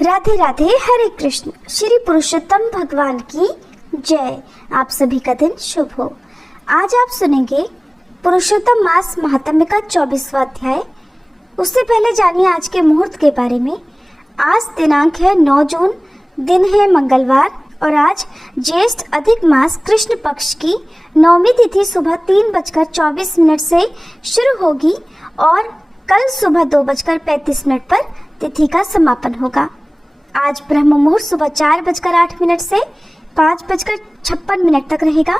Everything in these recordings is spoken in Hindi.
राधे राधे, हरे कृष्ण। श्री पुरुषोत्तम भगवान की जय। आप सभी का दिन शुभ हो। आज आप सुनेंगे पुरुषोत्तम मास महात्म्य का 24वां अध्याय। उससे पहले जानिए आज के मुहूर्त के बारे में। आज दिनांक है 9 जून, दिन है मंगलवार और आज ज्येष्ठ अधिक मास कृष्ण पक्ष की 9वीं तिथि सुबह 3:24 से शुरू होगी और कल सुबह 2:35 पर तिथि का समापन होगा। आज ब्रह्म मुहूर्त सुबह 4:08 से 5:56 तक रहेगा।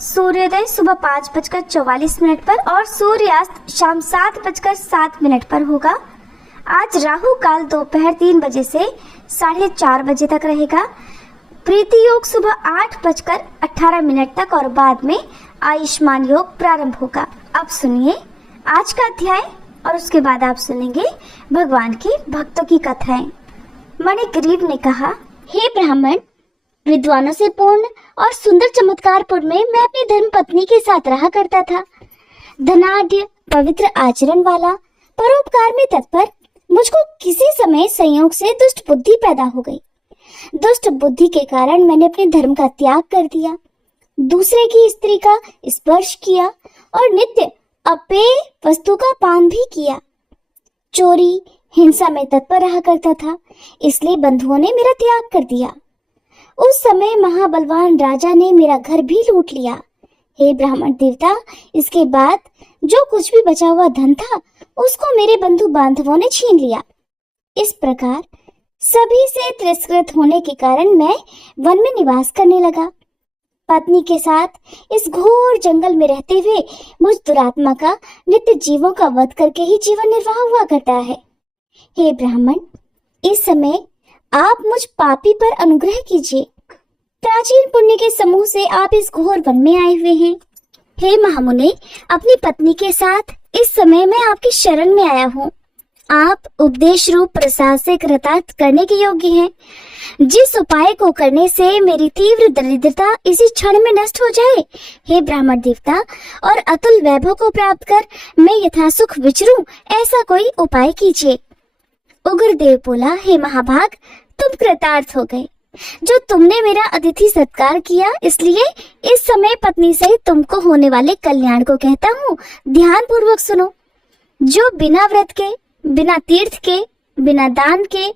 सूर्योदय सुबह 5:44 पर और सूर्यास्त शाम 7:07 पर होगा। आज राहु काल दोपहर 3 बजे से 4:30 बजे तक रहेगा। प्रीति योग सुबह 8:18 तक और बाद में आयुष्मान योग प्रारंभ होगा। अब सुनिए आज का अध्याय और उसके बाद आप सुनेंगे भगवान के भक्तों की कथाएं। मणिग्रीव ने कहा, हे ब्राह्मण, विद्वानों से पूर्ण और सुंदर चमत्कारपुर में मैं अपनी धर्म पत्नी के साथ रहा करता था। धनाढ्य, पवित्र आचरण वाला, परोपकार में तत्पर, मुझको किसी समय संयोग से दुष्ट बुद्धि पैदा हो गई। दुष्ट बुद्धि के कारण मैंने अपने धर्म का त्याग कर दिया, दूसरे की स्त्री का स्पर्श किया और नित्य अपेय वस्तु का पान भी किया। चोरी, हिंसा में तत्पर रहा करता था, इसलिए बंधुओं ने मेरा त्याग कर दिया। उस समय महाबलवान राजा ने मेरा घर भी लूट लिया। हे ब्राह्मण देवता, इसके बाद जो कुछ भी बचा हुआ धन था उसको मेरे बंधु बांधवों ने छीन लिया। इस प्रकार सभी से तिरस्कृत होने के कारण मैं वन में निवास करने लगा। पत्नी के साथ इस घोर जंगल में रहते हुए मुझ दुरात्मा का नित्य जीवों का वध करके ही जीवन निर्वाह हुआ करता है। हे ब्राह्मण, इस समय आप मुझ पापी पर अनुग्रह कीजिए। प्राचीन पुण्य के समूह से आप इस घोर वन में आए हुए हैं। हे महामुने, अपनी पत्नी के साथ इस समय मैं आपकी शरण में आया हूँ। आप उपदेश रूप प्रसाद से कृतार्थ करने के योग्य हैं। जिस उपाय को करने से मेरी तीव्र दरिद्रता इसी क्षण में नष्ट हो जाए, हे ब्राह्मण देवता, और अतुल वैभव को प्राप्त कर मैं यथासुख विचरूं, ऐसा कोई उपाय कीजिए। उग्रदेव बोला, हे महाभाग, तुम कृतार्थ हो गए। जो तुमने मेरा अतिथि सत्कार किया, इसलिए इस समय पत्नी सहित तुमको होने वाले कल्याण को कहता हूँ, ध्यान पूर्वक सुनो। जो बिना व्रत के, बिना तीर्थ के, बिना दान के,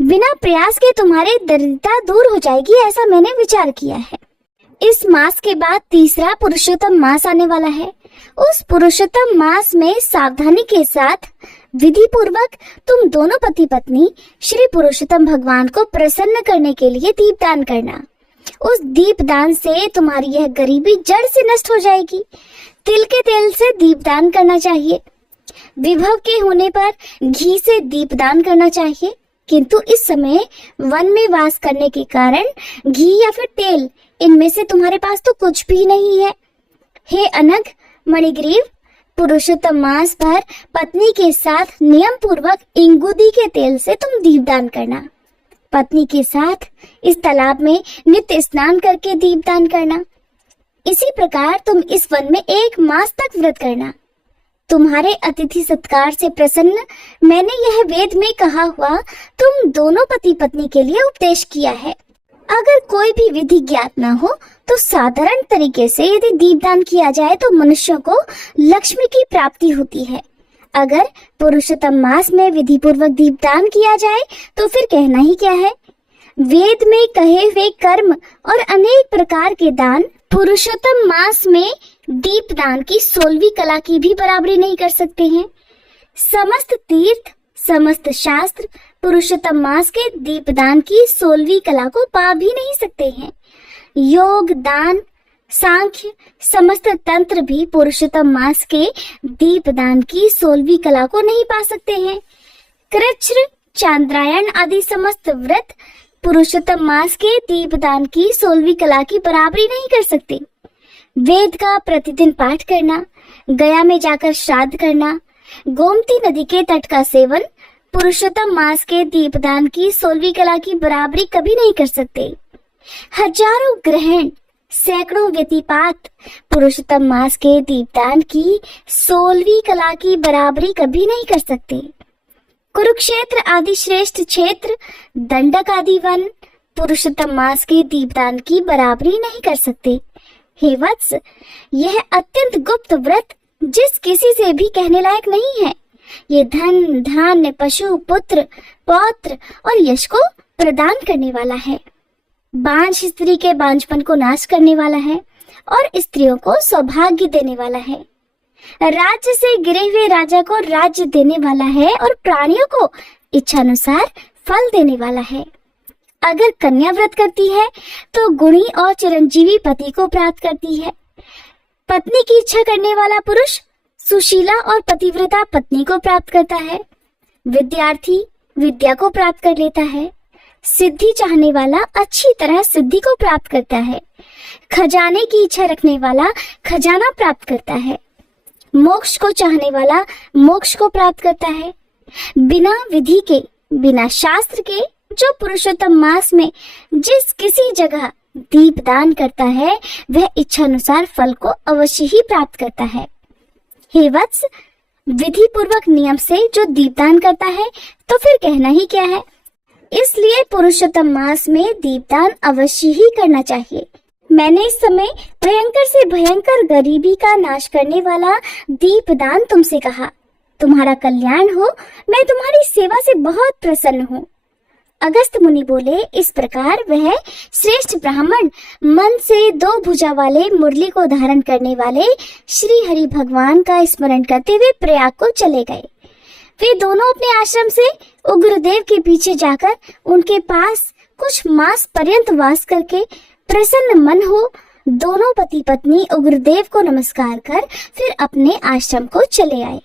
बिना प्रयास के तुम्हारे दरिद्रता दूर हो जाएगी, ऐसा मैंने विचार किया है। इस मास के बाद तीसरा पुरुषोत्तम मास आने वाला है। उस पुरुषोत्तम मास में सावधानी के साथ विधि पूर्वक तुम दोनों पति पत्नी श्री पुरुषोत्तम भगवान को प्रसन्न करने के लिए दीपदान करना। उस दीपदान से तुम्हारी यह गरीबी जड़ से नष्ट हो जाएगी। तिल के तेल से दीपदान करना चाहिए। विभव के होने पर घी से दीपदान करना चाहिए, किंतु इस समय वन में वास करने के कारण घी या फिर तेल, इनमें से तुम्हारे पास तो कुछ भी नहीं है। हे अनघ मणिग्रीव, पुरुषोत्तम मास पर पत्नी के साथ नियम पूर्वक इंगुदी के तेल से तुम दीपदान करना। पत्नी के साथ इस तालाब में नित्य स्नान करके दीपदान करना। इसी प्रकार तुम इस वन में 1 मास तक व्रत करना। तुम्हारे अतिथि सत्कार से प्रसन्न मैंने यह वेद में कहा हुआ तुम दोनों पति पत्नी के लिए उपदेश किया है। अगर कोई भी विधि ज्ञात न हो तो साधारण तरीके से यदि दीपदान किया जाए तो मनुष्यों को लक्ष्मी की प्राप्ति होती है। अगर पुरुषोत्तम मास में विधि पूर्वक दीपदान किया जाए तो फिर कहना ही क्या है। वेद में कहे हुए कर्म और अनेक प्रकार के दान पुरुषोत्तम मास में दीपदान की 16वीं कला की भी बराबरी नहीं कर सकते हैं। समस्त तीर्थ, समस्त शास्त्र पुरुषोत्तम मास के दीपदान की 16वीं कला को पा भी नहीं सकते हैं। योग, दान, सांख्य, समस्त तंत्र भी पुरुषोत्तम मास के दीपदान की 16वीं कला को नहीं पा सकते हैं। कृच्छ्र, चांद्रायण आदि समस्त व्रत पुरुषोत्तम मास के दीपदान की 16वीं कला की बराबरी नहीं कर सकते। वेद का प्रतिदिन पाठ करना, गया में जाकर श्राद्ध करना, गोमती नदी के तट का सेवन पुरुषोत्तम मास के दीपदान की 16वीं कला की बराबरी कभी नहीं कर सकते। हजारों ग्रहण, सैकड़ों व्यतिपात पुरुषोत्तम मास के दीपदान की 16वीं कला की बराबरी कभी नहीं कर सकते। कुरुक्षेत्र आदि श्रेष्ठ क्षेत्र, दंडक आदि वन पुरुषोत्तम मास के दीपदान की बराबरी नहीं कर सकते। हे वत्स, यह अत्यंत गुप्त व्रत जिस किसी से भी कहने लायक नहीं है। ये धन, धान्य, पशु, पुत्र, पौत्र और यश को प्रदान करने वाला है। बांझ स्त्री के बांझपन को नाश करने वाला है और स्त्रियों को सौभाग्य देने वाला है। राज्य से गिरे हुए राजा को राज्य देने वाला है और प्राणियों को इच्छानुसार फल देने वाला है। अगर कन्या व्रत करती है तो गुणी और चिरंजीवी पति को प्राप्त करती है। पत्नी की इच्छा करने वाला पुरुष सुशीला और पतिव्रता पत्नी को प्राप्त करता है। विद्यार्थी विद्या को प्राप्त कर लेता है। सिद्धि चाहने वाला अच्छी तरह सिद्धि को प्राप्त करता है। खजाने की इच्छा रखने वाला खजाना प्राप्त करता है। मोक्ष को चाहने वाला मोक्ष को प्राप्त करता है। बिना विधि के, बिना शास्त्र के जो पुरुषोत्तम मास में जिस किसी जगह दीप दान करता है वह इच्छानुसार फल को अवश्य ही प्राप्त करता है। हे वत्स, विधि पूर्वक नियम से जो दीपदान करता है तो फिर कहना ही क्या है। इसलिए पुरुषोत्तम मास में दीपदान अवश्य ही करना चाहिए। मैंने इस समय भयंकर से भयंकर गरीबी का नाश करने वाला दीपदान तुमसे कहा। तुम्हारा कल्याण हो, मैं तुम्हारी सेवा से बहुत प्रसन्न हूँ। अगस्त मुनि बोले, इस प्रकार वह श्रेष्ठ ब्राह्मण मन से 2 भुजा वाले मुरली को धारण करने वाले श्री हरि भगवान का स्मरण करते हुए प्रयाग को चले गए। वे दोनों अपने आश्रम से उग्रदेव के पीछे जाकर उनके पास कुछ मास पर्यंत वास करके प्रसन्न मन हो दोनों पति पत्नी उग्रदेव को नमस्कार कर फिर अपने आश्रम को चले आए।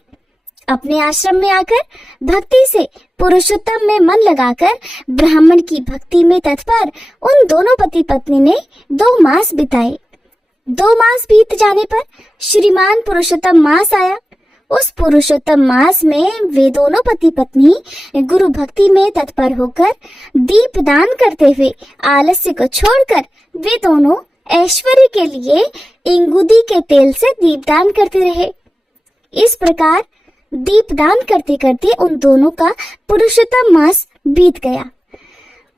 अपने आश्रम में आकर भक्ति से पुरुषोत्तम में मन लगाकर ब्राह्मण की भक्ति में तत्पर उन दोनों पति पत्नी ने 2 मास बिताए। 2 मास बीत जाने पर श्रीमान पुरुषोत्तम मास आया। उस पुरुषोत्तम मास में वे दोनों पति पत्नी गुरु भक्ति में तत्पर होकर दीप दान करते हुए आलस्य को छोड़कर वे दोनों ऐश्वर्य के लिए इंगुदी के तेल से दीपदान करते रहे। इस प्रकार दीपदान करते करते उन दोनों का पुरुषोत्तम मास बीत गया।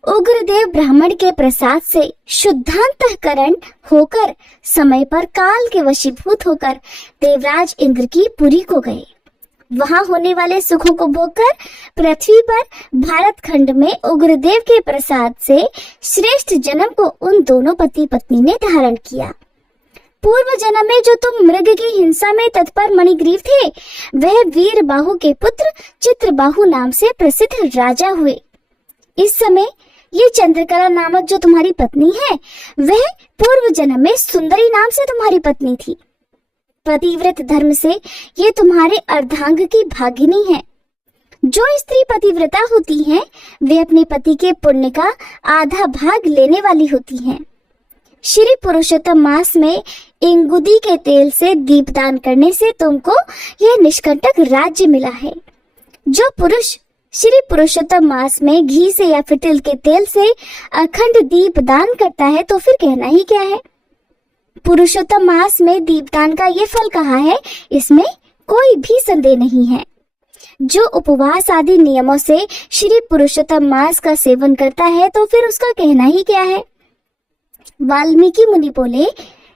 उग्रदेव ब्राह्मण के प्रसाद से शुद्धांतःकरण होकर समय पर काल के वशीभूत होकर देवराज इंद्र की पुरी को गए। वहां होने वाले सुखों को भोगकर पृथ्वी पर भारत खंड में उग्रदेव के प्रसाद से श्रेष्ठ जन्म को उन दोनों पति पत्नी ने धारण किया। पूर्व जन्म में जो तुम मृग की हिंसा में तत्पर मणिग्रीव थे, वह वीर बाहु के पुत्र चित्रबाहु नाम से प्रसिद्ध राजा हुए। इस समय ये चंद्रकला नामक जो तुम्हारी पत्नी है, वह पूर्व जन्म में सुंदरी नाम से तुम्हारी पत्नी थी। पतिव्रत धर्म से ये तुम्हारे अर्धांग की भागिनी है। जो स्त्री पतिव्रता होती हैं, वे अपने पति के पुण्य का आधा भाग लेने वाली होती हैं। श्री पुरुषोत्तम मास में इंगुदी के तेल से दीपदान करने से तुमको यह निष्कंटक राज्य मिला है। जो पुरुष श्री पुरुषोत्तम मास में घी से या फिर तिल के तेल से अखंड दीप दान करता है तो फिर कहना ही क्या है। पुरुषोत्तम मास में दीपदान का ये फल कहा है, इसमें कोई भी संदेह नहीं है। जो उपवास आदि नियमों से श्री पुरुषोत्तम मास का सेवन करता है तो फिर उसका कहना ही क्या है। वाल्मीकि मुनि बोले,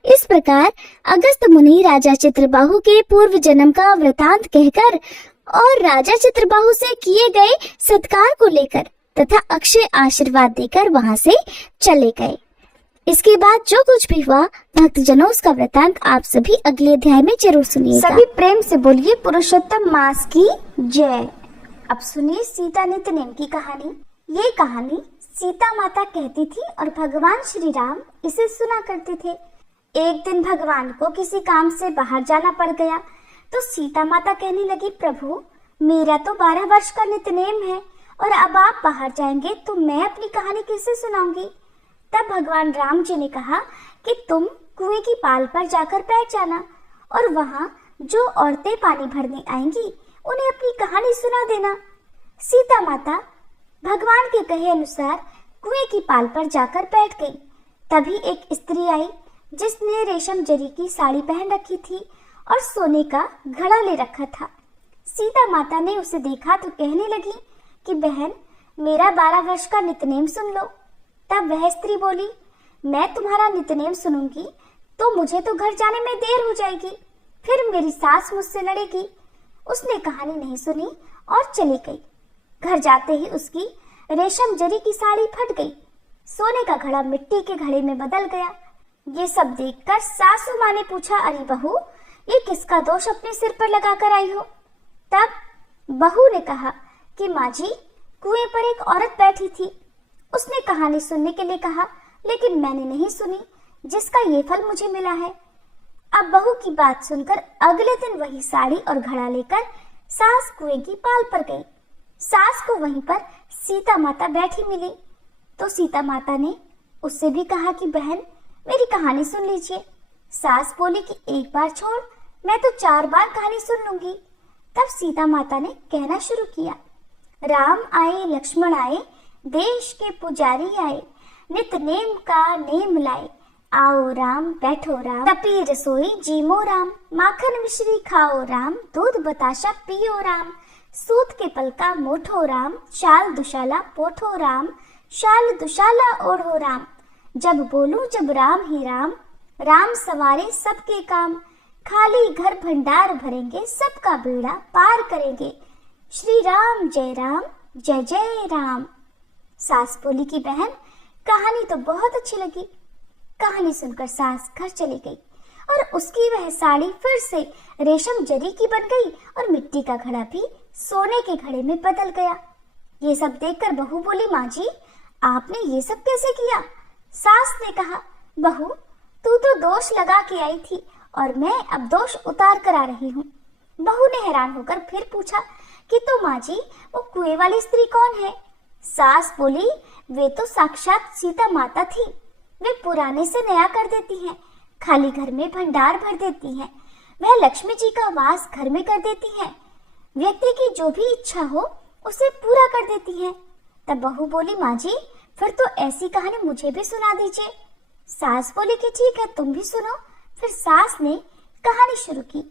इस प्रकार अगस्त मुनि राजा चित्रबाहु के पूर्व जन्म का वृतांत कहकर और राजा चित्रबाहु से किए गए सत्कार को लेकर तथा अक्षय आशीर्वाद देकर वहां से चले गए। इसके बाद जो कुछ भी हुआ भक्तजनों उसका वृतांत आप सभी अगले अध्याय में जरूर सुनिएगा। सभी प्रेम से बोलिए पुरुषोत्तम मास की जय। अब सुनिए सीता नित्य नेम की कहानी। ये कहानी सीता माता कहती थी और भगवान श्री राम इसे सुना करते थे। एक दिन भगवान को किसी काम से बाहर जाना पड़ गया तो सीता माता कहने लगी, प्रभु मेरा तो 12 वर्ष का नित्यनेम है और अब आप बाहर जाएंगे तो मैं अपनी कहानी किससे सुनाऊंगी। तब भगवान राम जी ने कहा कि तुम कुएं की पाल पर जाकर बैठ जाना और वहां जो औरतें पानी भरने आएंगी उन्हें अपनी कहानी सुना देना। सीता माता भगवान के कहे अनुसार कुएं की पाल पर जाकर बैठ गई। तभी एक स्त्री आई जिसने रेशम जरी की साड़ी पहन रखी थी और सोने का घड़ा ले रखा था। सीता माता ने उसे देखा तो कहने लगी, कि बहन, मेरा 12 वर्ष का नित्यनेम सुन लो। तब वह स्त्री बोली, मैं तुम्हारा नित्यनेम सुनूंगी तो मुझे तो घर जाने में देर हो जाएगी, फिर मेरी सास मुझसे लड़ेगी। उसने कहानी नहीं सुनी और चली गई। घर जाते ही उसकी रेशम जरी की साड़ी फट गई, सोने का घड़ा मिट्टी के घड़े में बदल गया। ये सब देखकर सासू माँ ने पूछा, अरे बहू, ये किसका दोष अपने सिर पर लगा कर आई हो? तब बहू ने कहा कि माँ जी, कुएं पर एक औरत बैठी थी। उसने कहानी सुनने के लिए कहा, लेकिन मैंने नहीं सुनी, जिसका ये फल मुझे मिला है। अब बहू की बात सुनकर अगले दिन वही साड़ी और घड़ा लेकर सास कुएं की पाल पर गई। सास को वहीं पर सीता माता बैठी मिली तो सीता माता ने उससे भी कहा कि बहन, मेरी कहानी सुन लीजिए। सास बोली कि एक बार छोड़, मैं तो 4 बार कहानी सुन लूंगी। तब सीता माता ने कहना शुरू किया, राम आए लक्ष्मण आए, देश के पुजारी आए, नित नेम का नेम लाए, आओ राम बैठो राम, तपी रसोई जीमो राम, माखन मिश्री खाओ राम, दूध बताशा पियो राम, सूत के पलका मोठो राम, शाल दुशाला पोठो राम, शाल दुशाला ओढ़ो राम, जब बोलूं जब राम ही राम, राम सवारे सबके काम, खाली घर भंडार भरेंगे, सबका बेड़ा पार करेंगे, श्री राम जय जय राम। सास बोली कि बहन, कहानी तो बहुत अच्छी लगी। कहानी सुनकर सास घर चली गई और उसकी वह साड़ी फिर से रेशम जरी की बन गई और मिट्टी का घड़ा भी सोने के घड़े में बदल गया। ये सब देखकर बहू बोली, माँ जी, आपने ये सब कैसे किया? सास ने कहा, बहू, तू तो दोष लगा के आई थी और मैं अब दोष उतार कर आ रही हूँ। बहू ने हैरान होकर फिर पूछा कि तो माँ जी, वो कुएं वाली स्त्री कौन है? सास बोली, वे तो साक्षात सीता माता थी। वे पुराने से नया कर देती हैं, खाली घर में भंडार भर देती हैं, वह लक्ष्मी जी का वास घर में कर देती हैं, व्यक्ति की जो भी इच्छा हो उसे पूरा कर देती हैं। तब बहू बोली, माँ जी, फिर तो ऐसी कहानी मुझे भी सुना दीजिए। सास बोली कि ठीक है, तुम भी सुनो। फिर सास ने कहानी शुरू की,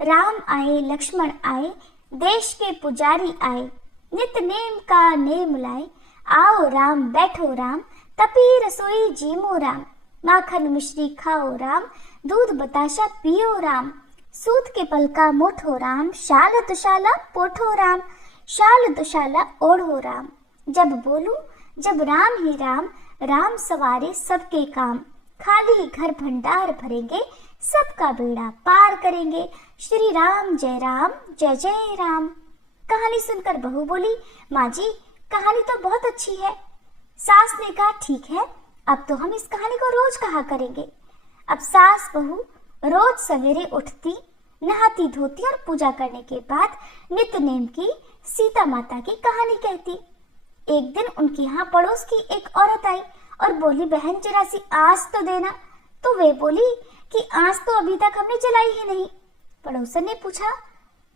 राम आए लक्ष्मण आए, देश के पुजारी आए, नित नेम का नेम लाए, आओ राम बैठो राम, तपी रसोई जीमो राम, माखन मिश्री खाओ राम, दूध बताशा पियो राम, सूत के पलका मोठो राम, शाल दुशाला पोठो राम, शाल दुशाला ओढ़ो राम, जब बोलूं जब राम ही राम, राम सवारे सबके काम, खाली घर भंडार भरेंगे, सबका बेड़ा पार करेंगे, श्री राम जय जय राम। कहानी सुनकर बहू बोली, माँ जी, कहानी तो बहुत अच्छी है। सास ने कहा, ठीक है, अब तो हम इस कहानी को रोज कहा करेंगे। अब सास बहू रोज सवेरे उठती, नहाती धोती और पूजा करने के बाद नित्य नेम की सीता माता की कहानी कहती। एक दिन उनके यहाँ पड़ोस की एक औरत आई और बोली, बहन, जरा सी आँच तो देना। तो वे बोली कि आँच तो अभी तक हमने जलाई ही नहीं। पड़ोसन ने पूछा,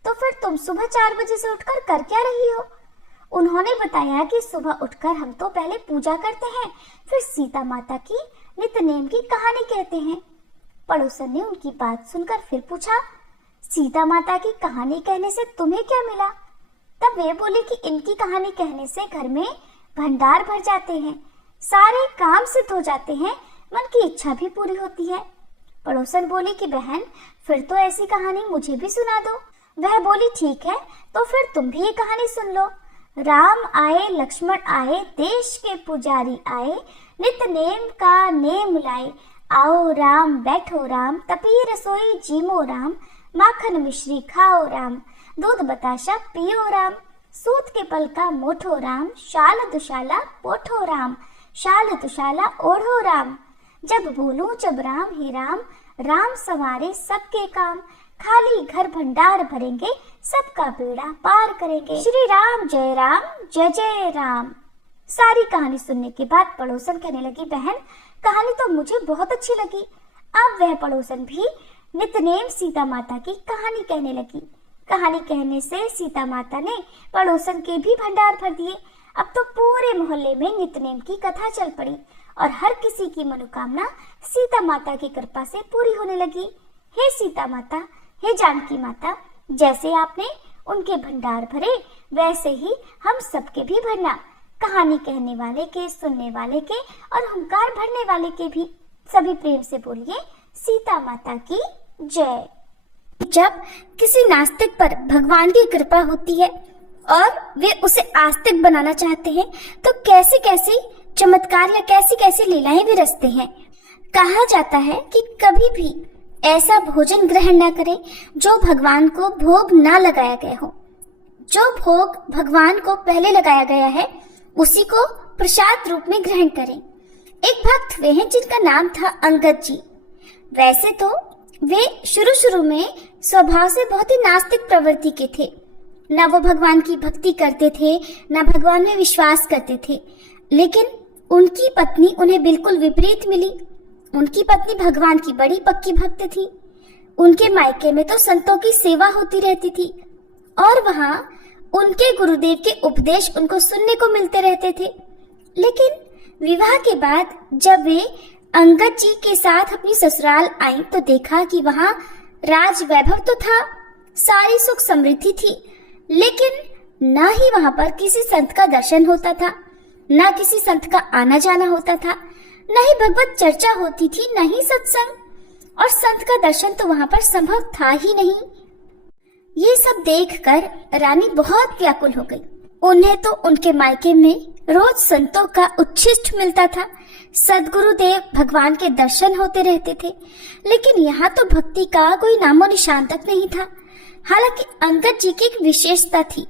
तो फिर तुम सुबह 4 बजे से उठकर कर क्या रही हो? उन्होंने बताया कि सुबह उठकर हम तो पहले पूजा करते हैं, फिर सीता माता की नित्य नेम की कहानी कहते हैं। पड़ोसन ने उनकी बात सुनकर फिर पूछा, सीता माता की कहानी कहने से तुम्हें क्या मिला? तब वे बोले कि इनकी कहानी कहने से घर में भंडार भर जाते हैं, सारे काम सिद्ध हो जाते हैं, मन की इच्छा भी पूरी होती है। पड़ोसन बोली कि बहन, फिर तो ऐसी कहानी मुझे भी सुना दो। वह बोली, ठीक है, तो फिर तुम भी ये कहानी सुन लो। राम आए लक्ष्मण आए, देश के पुजारी आए, नित नेम का नेम लाए, आओ राम बैठो राम, तपी रसोई जीमो राम, माखन मिश्री खाओ राम, दूध बताशा पियो राम, सूत के पलका मोठो राम, शाल दुशाला पोठो राम, शाल दुशाला ओढ़ो राम, जब बोलूं जब राम ही राम, राम सवारे सबके काम, खाली घर भंडार भरेंगे, सबका बेड़ा पार करेंगे, श्री राम जय जय राम। सारी कहानी सुनने के बाद पड़ोसन कहने लगी, बहन, कहानी तो मुझे बहुत अच्छी लगी। अब वह पड़ोसन भी नित्यनेम सीता माता की कहानी कहने लगी। कहानी कहने से सीता माता ने पड़ोसन के भी भंडार भर दिए। अब तो पूरे मोहल्ले में नित्यनेम की कथा चल पड़ी और हर किसी की मनोकामना सीता माता की कृपा से पूरी होने लगी। हे सीता माता, हे जानकी माता, जैसे आपने उनके भंडार भरे, वैसे ही हम सबके भी भरना। कहानी कहने वाले के, सुनने वाले के और हुंकार भरने वाले के भी। सभी प्रेम से बोलिए सीता माता की जय। जब किसी नास्तिक पर भगवान की कृपा होती है और वे उसे आस्तिक बनाना चाहते हैं, तो कैसी कैसी चमत्कार या कैसी कैसी लीलाएं भी रचते हैं। कहा जाता है कि कभी भी ऐसा भोजन ग्रहण न करें जो भगवान को भोग ना लगाया गया हो। जो भोग भगवान को पहले लगाया गया है उसी को प्रसाद रूप में ग्रहण करें। एक भक्त वे हैं जिनका नाम था अंगद जी। वैसे तो वे शुरू में स्वभाव से बहुत ही नास्तिक प्रवृत्ति के थे। न वो भगवान की भक्ति करते थे, न भगवान में विश्वास करते थे। लेकिन उनकी पत्नी उन्हें बिल्कुल विपरीत मिली। उनकी पत्नी भगवान की बड़ी पक्की भक्त थी। उनके मायके में तो संतों की सेवा होती रहती थी और वहां उनके गुरुदेव के उपदेश उनको सुनने को मिलते रहते थे। लेकिन विवाह के बाद जब वे अंगद जी के साथ अपनी ससुराल आई तो देखा कि वहां राज वैभव तो था, सारी सुख समृद्धि थी, लेकिन न ही वहां पर किसी संत का दर्शन होता था, न किसी संत का आना जाना होता था, न ही भगवत चर्चा होती थी, न ही सत्संग, और संत का दर्शन तो वहां पर संभव था ही नहीं। ये सब देखकर रानी बहुत व्याकुल हो गई। उन्हें तो उनके मायके में रोज संतों का उच्छिष्ट मिलता था, सद्गुरुदेव भगवान के दर्शन होते रहते थे, लेकिन यहाँ तो भक्ति का कोई नामो निशान तक नहीं था। हालांकि अंगद जी की एक विशेषता थी,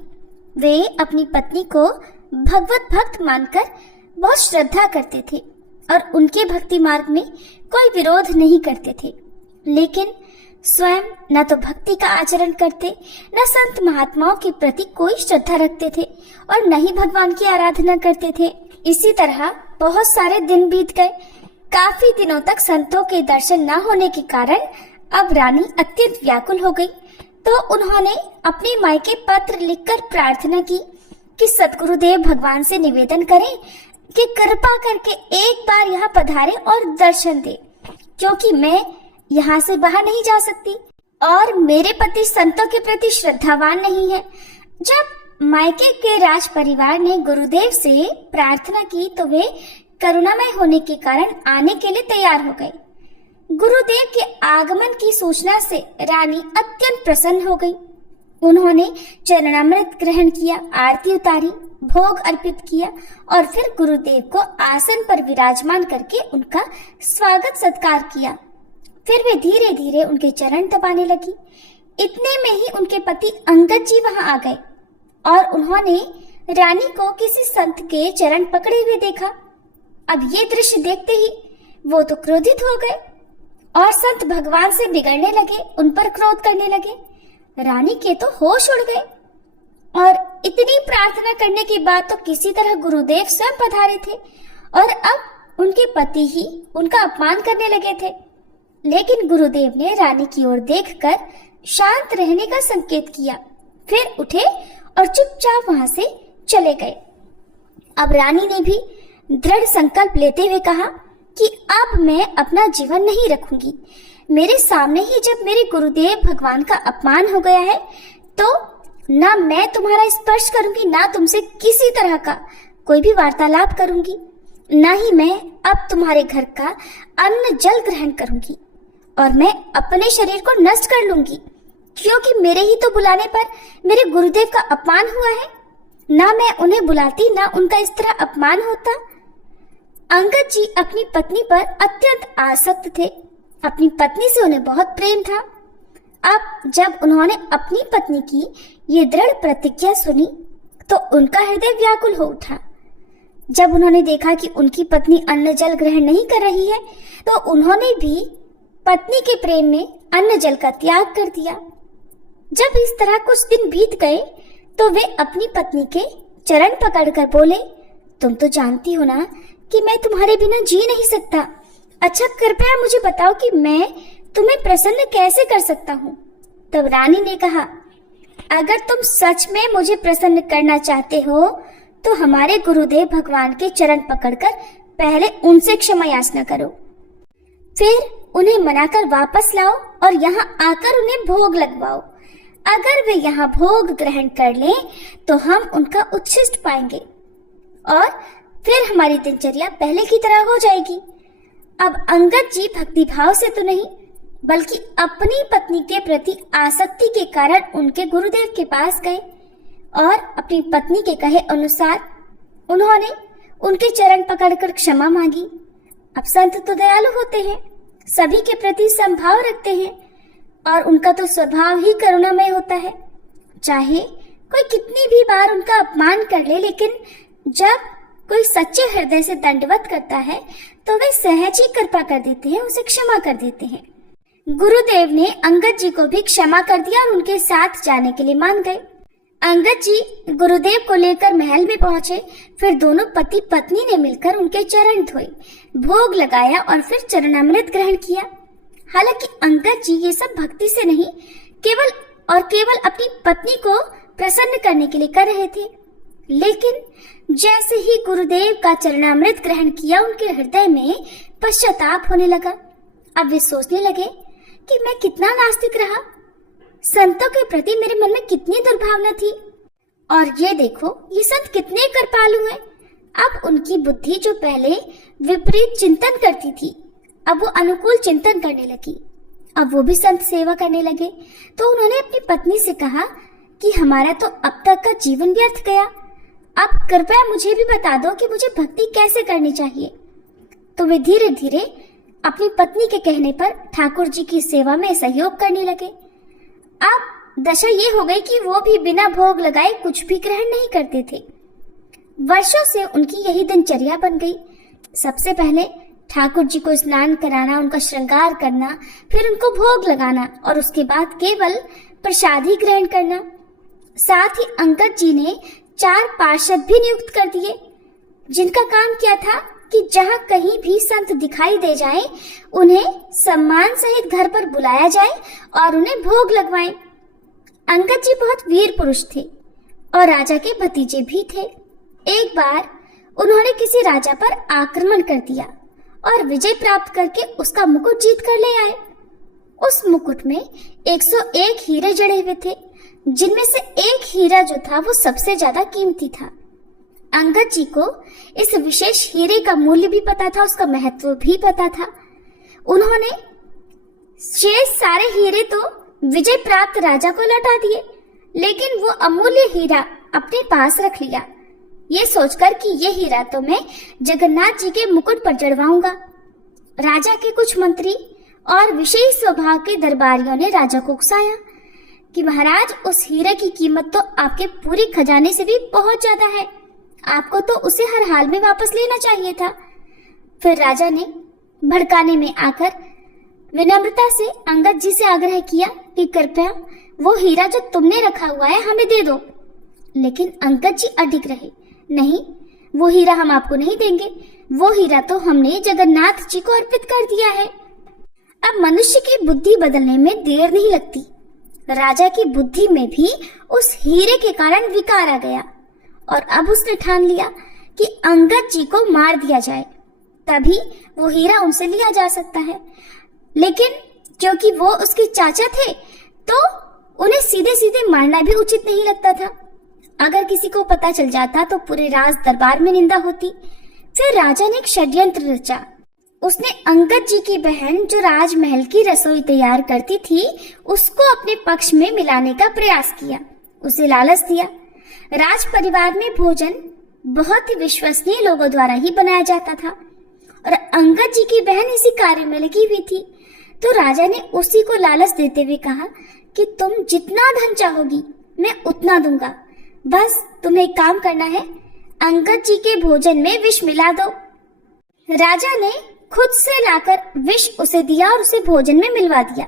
वे अपनी पत्नी को भगवत भक्त मानकर बहुत श्रद्धा करते थे और उनके भक्ति मार्ग में कोई विरोध नहीं करते थे। लेकिन स्वयं न तो भक्ति का आचरण करते, न संत महात्माओं के प्रति कोई श्रद्धा रखते थे और न ही भगवान की आराधना करते थे। इसी तरह बहुत सारे दिन बीत गए। काफी दिनों तक संतों के दर्शन न होने के कारण अब रानी अत्यंत व्याकुल हो गई। तो उन्होंने अपने मायके पत्र लिखकर प्रार्थना की कि सद्गुरुदेव भगवान से निवेदन करें कि कृपा करके एक बार यहाँ पधारे और दर्शन दे, क्योंकि मैं यहाँ से बाहर नहीं जा सकती और मेरे पति संतों के प्रति श्रद्धावान नहीं है। जब मायके के राज परिवार ने गुरुदेव से प्रार्थना की तो वे करुणामय होने के कारण आने के लिए तैयार हो गए। गुरुदेव के आगमन की सूचना से रानी अत्यंत प्रसन्न हो गई। उन्होंने चरणामृत ग्रहण किया, आरती उतारी, भोग अर्पित किया और फिर गुरुदेव को आसन पर विराजमान करके उनका स्वागत सत्कार किया। फिर वे धीरे धीरे उनके चरण दबाने लगी। इतने में ही उनके पति अंगद जी वहां आ गए और उन्होंने रानी को किसी संत के चरण पकड़े हुए देखा। अब ये दृश्य देखते ही वो तो क्रोधित हो गए और संत भगवान से बिगड़ने लगे, उन पर क्रोध करने लगे। रानी के तो होश उड़ गए और इतनी प्रार्थना करने के बाद तो किसी तरह गुरुदेव स्वयं पधारे थे और अब उनके पति ही उनका अपमान करने लगे थे। लेकिन गुरुदेव ने रानी की ओर देखकर शांत रहने का संकेत किया, फिर उठे और चुपचाप वहां से चले गए। अब रानी ने भी दृढ़ संकल्प लेते हुए कहा कि अब मैं अपना जीवन नहीं रखूंगी। मेरे सामने ही जब मेरे गुरुदेव भगवान का अपमान हो गया है तो ना मैं तुम्हारा स्पर्श करूंगी, ना तुमसे किसी तरह का कोई भी वार्तालाप करूंगी, ना ही मैं अब तुम्हारे घर का अन्न जल ग्रहण करूंगी और मैं अपने शरीर को नष्ट कर लूंगी, क्योंकि मेरे ही तो बुलाने पर मेरे गुरुदेव का अपमान हुआ है। ना मैं उन्हें बुलाती, ना उनका इस तरह अपमान होता। अंगद जी अपनी पत्नी पर अत्यंत आसक्त थे। अपनी पत्नी से उन्हें बहुत प्रेम था। अब जब उन्होंने अपनी पत्नी की ये दृढ़ प्रतिज्ञा सुनी तो उनका हृदय व्याकुल हो उठा। जब उन्होंने देखा कि उनकी पत्नी अन्न जल ग्रहण नहीं कर रही है तो उन्होंने भी पत्नी के प्रेम में अन्न जल का त्याग कर दिया। जब इस तरह कुछ दिन बीत गए तो वे अपनी पत्नी के चरण पकड़कर बोले, तुम तो जानती हो ना कि मैं तुम्हारे बिना जी नहीं सकता। अच्छा कृपया मुझे बताओ कि मैं तुम्हें प्रसन्न कैसे कर सकता हूँ। तब रानी ने कहा, अगर तुम सच में मुझे प्रसन्न करना चाहते हो तो हमारे गुरुदेव भगवान के चरण पकड़कर पहले उनसे क्षमा याचना करो, फिर उन्हें मनाकर वापस लाओ और यहाँ आकर उन्हें भोग लगवाओ। अगर वे यहाँ भोग ग्रहण कर लें तो हम उनका उच्छिष्ट पाएंगे और फिर हमारी दिनचर्या पहले की तरह हो जाएगी। अब अंगद जी भक्ति भाव से तो नहीं बल्कि अपनी पत्नी के प्रति आसक्ति के कारण उनके गुरुदेव के पास गए और अपनी पत्नी के कहे अनुसार उन्होंने उनके चरण पकड़कर क्षमा मांगी। अब संत तो दयालु होते हैं, सभी के प्रति समभाव रखते हैं और उनका तो स्वभाव ही करुणामय होता है। चाहे कोई कितनी भी बार उनका अपमान कर ले, लेकिन जब कोई सच्चे हृदय से दंडवत करता है तो वे सहज ही कृपा कर देते हैं, उसे क्षमा कर देते हैं। गुरुदेव ने अंगद जी को भी क्षमा कर दिया और उनके साथ जाने के लिए मान गए। अंगद जी गुरुदेव को लेकर महल में पहुंचे। फिर दोनों पति पत्नी ने मिलकर उनके चरण धोए, भोग लगाया और फिर चरणामृत ग्रहण किया। हालांकि अंगद जी ये सब भक्ति से नहीं, केवल अपनी पत्नी को प्रसन्न करने के लिए कर रहे थे। लेकिन जैसे ही गुरुदेव का चरणामृत ग्रहण किया, उनके हृदय में पश्चाताप होने लगा। अब वे सोचने लगे कि मैं कितना नास्तिक रहा, संतों के प्रति मेरे मन में कितनी दुर्भावना थी, और ये देखो ये संत कितने कृपालु हैं। अब उनकी बुद्धि जो पहले विपरीत चिंतन करती थी, अब वो अनुकूल चिंतन करने लगी। अब वो भी संत सेवा करने लगे। तो उन्होंने अपनी पत्नी से कहा कि हमारा तो अब तक का जीवन व्यर्थ गया, अब कृपया मुझे भी बता दो कि मुझे भक्ति कैसे करनी चाहिए। तो वे धीरे धीरे अपनी पत्नी के कहने पर ठाकुर जी की सेवा में सहयोग करने लगे। अब दशा ये हो गई कि वो भी बिना भोग लगाए कुछ भी ग्रहण नहीं करते थे। वर्षों से उनकी यही दिनचर्या बन गई। सबसे पहले ठाकुर जी को स्नान कराना, उनका श्रृंगार करना, फिर उनको भोग लगाना और उसके बाद केवल प्रसाद ही ग्रहण करना। साथ ही अंगद जी ने 4 पार्षद भी नियुक्त कर दिए, जिनका काम क्या था कि जहाँ कहीं भी संत दिखाई दे जाए, उन्हें सम्मान सहित घर पर बुलाया जाए और उन्हें भोग लगवाएं। अंगद जी बहुत वीर पुरुष थे और राजा के भतीजे भी थे। एक बार उन्होंने किसी राजा पर आक्रमण कर दिया और विजय प्राप्त करके उसका मुकुट जीत कर ले आए। उस मुकुट में 101 हीरे जड़े हुए थे, जिनमें से एक हीरा जो था वो सबसे ज्यादा कीमती था। अंगद जी को इस विशेष हीरे का मूल्य भी पता था, उसका महत्व भी पता था। उन्होंने शेष सारे हीरे तो विजय प्राप्त राजा को लौटा दिए, लेकिन वो अमूल्य हीरा अपने पास रख लिया, ये सोचकर कि ये हीरा तो मैं जगन्नाथ जी के मुकुट पर जड़वाऊंगा। राजा के कुछ मंत्री और विशेष स्वभाव के दरबारियों ने राजा को उकसाया कि महाराज, उस हीरे की कीमत तो आपके पूरे खजाने से भी बहुत ज्यादा है, आपको तो उसे हर हाल में वापस लेना चाहिए था। फिर राजा ने भड़काने में आकर विनम्रता से अंगद जी से आग्रह किया कि कृपया वो हीरा जो तुमने रखा हुआ है हमें दे दो। लेकिन अंगद जी अडिग रहे, नहीं, वो हीरा हम आपको नहीं देंगे, वो हीरा तो हमने जगन्नाथ जी को अर्पित कर दिया है। अब मनुष्य की बुद्धि बदलने में देर नहीं लगती। राजा की बुद्धि में भी उस हीरे के कारण विकार आ गया और अब उसने ठान लिया कि अंगद जी को मार दिया जाए, तभी वो हीरा उनसे लिया जा सकता है। लेकिन क्योंकि वो उसके चाचा थे, तो उन्हें सीधे सीधे मारना भी उचित नहीं लगता था। अगर किसी को पता चल जाता तो पूरे राज दरबार में निंदा होती। फिर राजा ने एक षड्यंत्र रचा। उसने अंगद जी की बहन, जो राजमहल की रसोई तैयार करती थी, उसको अपने पक्ष में मिलाने का प्रयास किया, उसे लालच दिया। राज परिवार में भोजन बहुत ही विश्वसनीय लोगों द्वारा ही बनाया जाता था और अंगद जी की बहन इसी कार्य में लगी हुई थी। तो राजा ने उसी को लालच देते हुए कहा कि तुम जितना धन चाहोगी मैं उतना दूंगा, बस तुम्हें एक काम करना है, अंगद जी के भोजन में विष मिला दो। राजा ने खुद से लाकर विष उसे दिया और उसे भोजन में मिलवा दिया।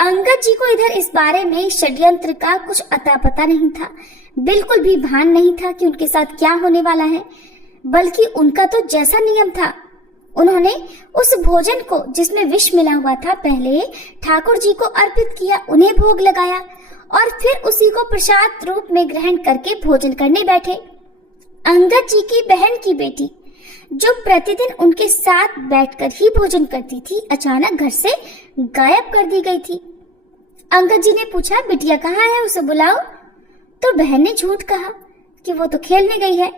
अंगद जी को इधर इस बारे में षड्यंत्र का कुछ अता पता नहीं था, बिल्कुल भी भान नहीं था कि उनके साथ क्या होने वाला है, बल्कि उनका तो जैसा नियम था, उन्होंने उस भोजन को जिसमें विष मिला हुआ था पहले ठाकुर जी को अर्पित किया, उन्हें भोग लगाया और फिर उसी को प्रसाद रूप में ग्रहण करके भोजन करने बैठे। अंगद जी की बहन की बेटी, जो प्रतिदिन उनके साथ बैठकर ही भोजन करती थी, अचानक घर से गायब कर दी गई थी। अंगद जी ने पूछा, बिटिया कहाँ है, उसे बुलाओ। तो बहन ने झूठ कहा कि वो तो खेलने गई है,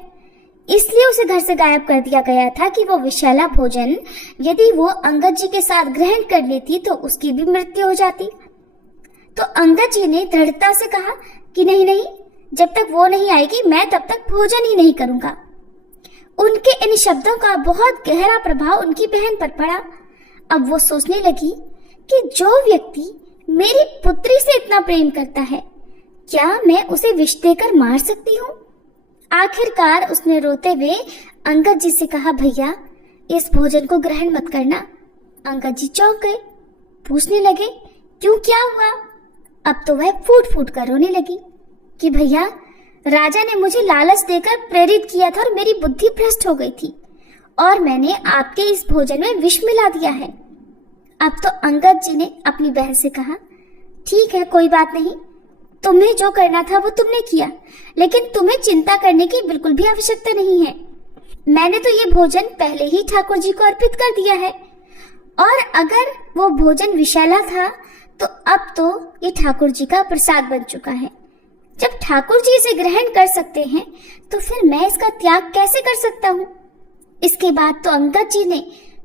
इसलिए उसे घर से गायब कर दिया गया था कि वो विषैला भोजन यदि वो अंगद जी के साथ ग्रहण कर लेती तो उसकी भी मृत्यु हो जाती। तो अंगद जी ने दृढ़ता से कहा कि नहीं नहीं, जब तक वो नहीं आएगी मैं तब तक भोजन ही नहीं करूंगा। उनके इन शब्दों का बहुत गहरा प्रभाव उनकी बहन पर पड़ा। अब वो सोचने लगी कि जो व्यक्ति मेरी पुत्री से इतना प्रेम करता है, क्या मैं उसे विष देकर मार सकती हूँ? आखिरकार उसने रोते हुए अंगद जी से कहा, भैया इस भोजन को ग्रहण मत करना। अंगद जी चौंक गए, पूछने लगे, क्यों, क्या हुआ? अब तो वह फूट फूट कर रोने लगी कि भैया, राजा ने मुझे लालच देकर प्रेरित किया था और मेरी बुद्धि भ्रष्ट हो गई थी और मैंने आपके इस भोजन में विष मिला दिया है। अब तो अंगद जी ने अपनी बहन से कहा, ठीक है कोई बात नहीं, तुम्हें जो करना था वो तुमने किया, लेकिन तुम्हें चिंता करने की बिल्कुल भी आवश्यकता नहीं है। मैंने तो ये भोजन पहले ही ठाकुर जी को अर्पित कर दिया है और अगर वो भोजन विषैला था तो अब तो ये ठाकुर जी का प्रसाद बन चुका है। जब ठाकुर जी इसे ग्रहण कर सकते हैं तो फिर मैं इसका त्याग कैसे कर सकता हूँ? इसके बाद तो अंगद जी ने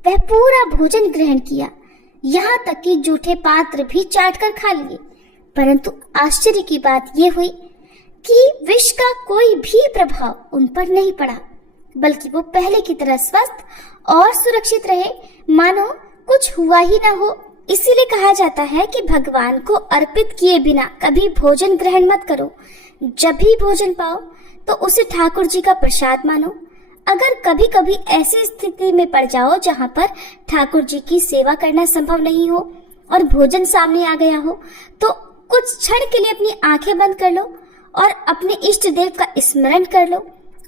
वह पूरा भोजन ग्रहण किया, यहाँ तक कि जूठे पात्र भी चाट कर खा लिए। परंतु आश्चर्य की बात यह हुई कि विष का कोई भी प्रभाव उन पर नहीं पड़ा, बल्कि वो पहले की तरह स्वस्थ और सुरक्षित रहे, मानो कुछ हुआ ही ना हो। इसीलिए कहा जाता है कि भगवान को अर्पित किए बिना कभी भोजन ग्रहण मत करो। जब भी भोजन पाओ तो उसे ठाकुर जी का प्रसाद मानो। अगर कभी कभी ऐसी स्थिति में पड़ जाओ जहाँ पर ठाकुर जी की सेवा करना संभव नहीं हो और भोजन सामने आ गया हो, तो कुछ क्षण के लिए अपनी आंखें बंद कर लो और अपने इष्ट देव का स्मरण कर लो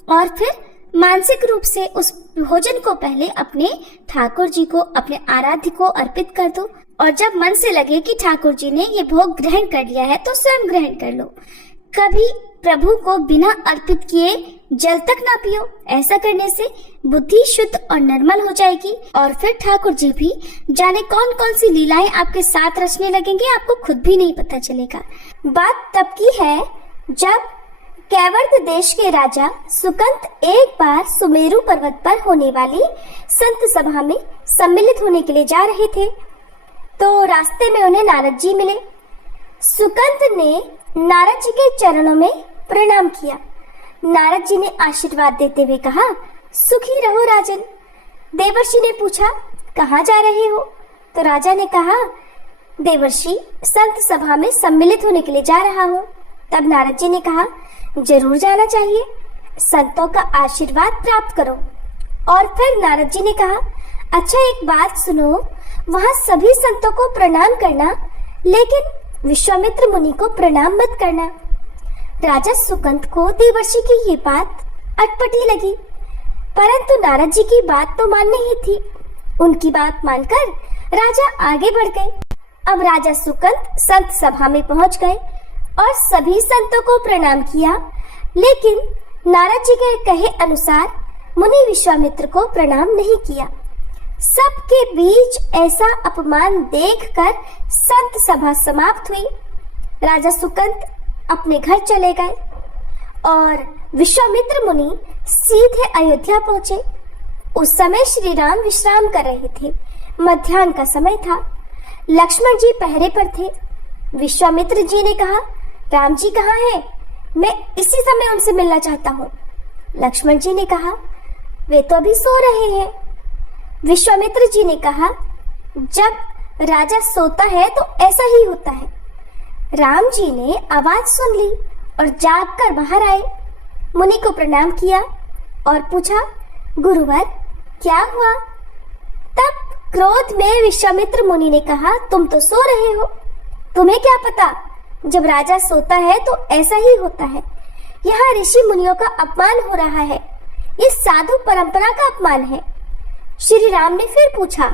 और फिर मानसिक रूप से उस भोजन को पहले अपने ठाकुर जी को, अपने आराध्य को अर्पित कर दो। और जब मन से लगे कि ठाकुर जी ने ये भोग ग्रहण कर लिया है तो स्वयं ग्रहण कर लो। कभी प्रभु को बिना अर्पित किए जल तक ना पियो। ऐसा करने से बुद्धि शुद्ध और निर्मल हो जाएगी और फिर ठाकुर जी भी जाने कौन कौन सी लीलाएं आपके साथ रचने लगेंगे, आपको खुद भी नहीं पता चलेगा। बात तब की है जब कैवर्त देश के राजा सुकंत एक बार सुमेरु पर्वत पर होने वाली संत सभा में सम्मिलित होने के लिए जा रहे थे, तो रास्ते में उन्हें नारद जी मिले। सुकंत ने नारद जी के चरणों में प्रणाम किया। नारद जी ने आशीर्वाद देते हुए कहा, सुखी रहो राजन। देवर्षि ने पूछा, कहाँ जा रहे हो? तो राजा ने कहा, देवर्षि संत सभा में सम्मिलित होने के लिए जा रहा हूँ। तब नारद जी ने कहा, जरूर जाना चाहिए, संतों का आशीर्वाद प्राप्त करो। और फिर नारद जी ने कहा, अच्छा एक बात सुनो, वहाँ सभी संतों को प्रणाम करना, लेकिन विश्वामित्र मुनि को प्रणाम मत करना। राजा सुकंत को देवर्षि की ये बात अटपटी लगी, परंतु नारद जी की बात तो माननी ही थी। उनकी बात मानकर राजा आगे बढ़ गए। अब राजा सुकंत संत सभा में पहुंच गए और सभी संतों को प्रणाम किया, लेकिन नारद जी के कहे अनुसार मुनि विश्वामित्र को प्रणाम नहीं किया। सबके बीच ऐसा अपमान देखकर संत सभा समाप्त हुई। राजा सुकंत अपने घर चले गए और विश्वामित्र मुनि सीधे अयोध्या पहुंचे। उस समय श्री राम विश्राम कर रहे थे। मध्याह्न का समय था। लक्ष्मण जी पहरे पर थे। विश्वामित्र जी ने कहा, राम जी कहाँ हैं? मैं इसी समय उनसे मिलना चाहता हूँ। लक्ष्मण जी ने कहा, वे तो अभी सो रहे हैं। विश्वामित्र जी ने कहा, जब राजा सोता है तो ऐसा ही होता है। राम जी ने आवाज सुन ली और जागकर बाहर आए। मुनि को प्रणाम किया और पूछा, गुरुवर क्या हुआ? तब क्रोध में विश्वामित्र मुनि ने कहा, तुम तो सो रहे हो, तुम्हें क्या पता, जब राजा सोता है तो ऐसा ही होता है। यहाँ ऋषि मुनियों का अपमान हो रहा है, ये साधु परंपरा का अपमान है। श्री राम ने फिर पूछा,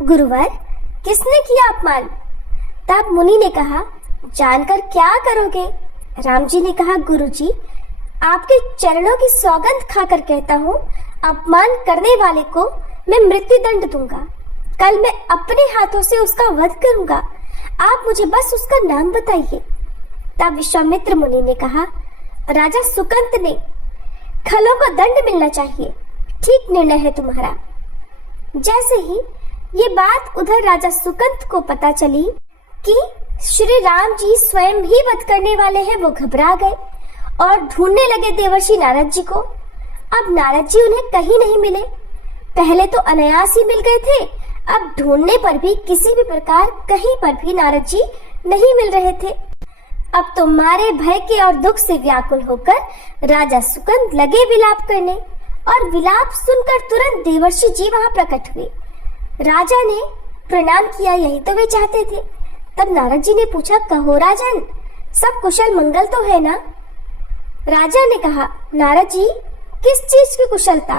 गुरुवर किसने किया अपमान? तब मुनि ने कहा, जानकर क्या करोगे? राम जी ने कहा, गुरुजी आपके चरणों की सौगंध खाकर कहता हूँ, अपमान करने वाले को मैं मृत्यु दंड दूंगा। कल मैं अपने हाथों से उसका वध करूंगा। आप मुझे बस उसका नाम बताइए। तब विश्वामित्र मुनि ने कहा, राजा सुकंत ने, खलों को दंड मिलना चाहिए। ठीक निर्णय है तुम्हारा। जैसे ही ये बात उधर राजा सुकंत को पता चली कि श्री राम जी स्वयं ही वध करने वाले हैं, वो घबरा गए और ढूंढने लगे देवर्षि नारद जी को। अब नारद जी उन्हें कहीं नहीं मिले। पहले तो अनायास ही मिल गए थे, अब ढूंढने पर भी किसी भी प्रकार कहीं पर भी नारद जी नहीं मिल रहे थे। अब तो मारे भय के और दुख से व्याकुल होकर राजा सुकंत लगे विलाप करने, और विलाप सुनकर तुरंत देवर्षि जी वहां प्रकट हुए। राजा ने प्रणाम किया, यही तो वे चाहते थे। तब नारद जी ने पूछा, कहो राजन, सब कुशल मंगल तो है ना? राजा ने कहा, नारद जी, किस चीज की कुशलता?